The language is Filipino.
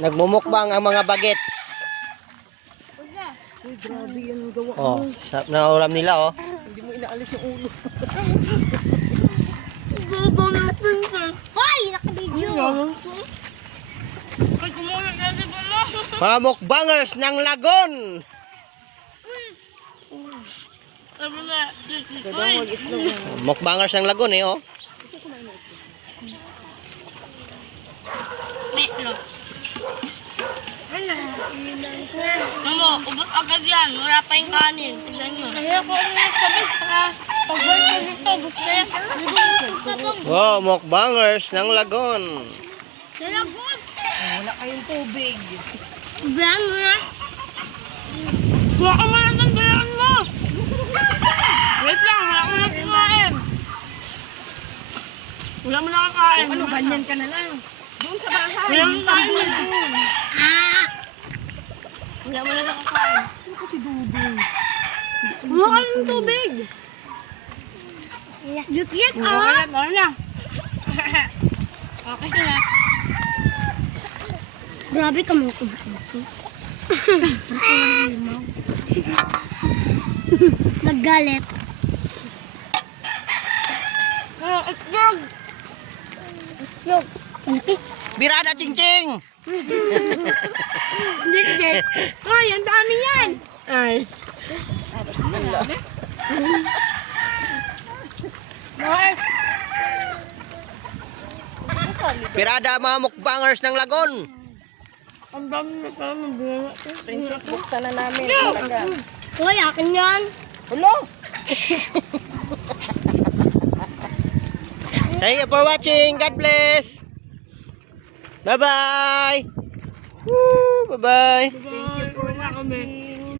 Nagmumukbang ang mga bagets. Uy, grabe yan ang gawa Oh, mo. sarap na ulam nila oh. Hindi mo inaalis yung ulo. Hoy! Naka-video! Ay, kumuha na din mo. Mga mukbangers ng Lagon. Sabi na. Gadang mag-itlog. Mukbangers ng Lagon eh oh. Itlog. Mamo, ubos agad yan. Wala pa yung kanin. Tignan nyo. Ayaw ko ulit kami. Pag-boil ko nito. Gusto yan. Wow, mukbangers ng Lagon. Nalagod! Wala kayong tubig. Bayan mo na! Wala ka man ang bayan mo. Wait lang. Wala ko na kumain. Wala mo nakakain. Ano, ganyan ka na lang. Doon sa bahay. Wala mo nakakain. Ah! Wala mo na nakakain. Ano ko si Dudong? Wala ka ng tubig! Yuk-yuk, oh! Ano na? Okay sila. Grabe ka mga kumain. Naggalit. Itlog! Itlog! Kunti. Birada ching-ching. Dik-dik. Ay, ang dami yan. Ay. Ay. Birada mga mukbangers ng Lagon. Ang dami na sa amin. Princess, buksan na namin. Hoy, akin yan. Hello? Thank you for watching. God bless. Bye-bye. Woo, bye-bye. Thank you for watching.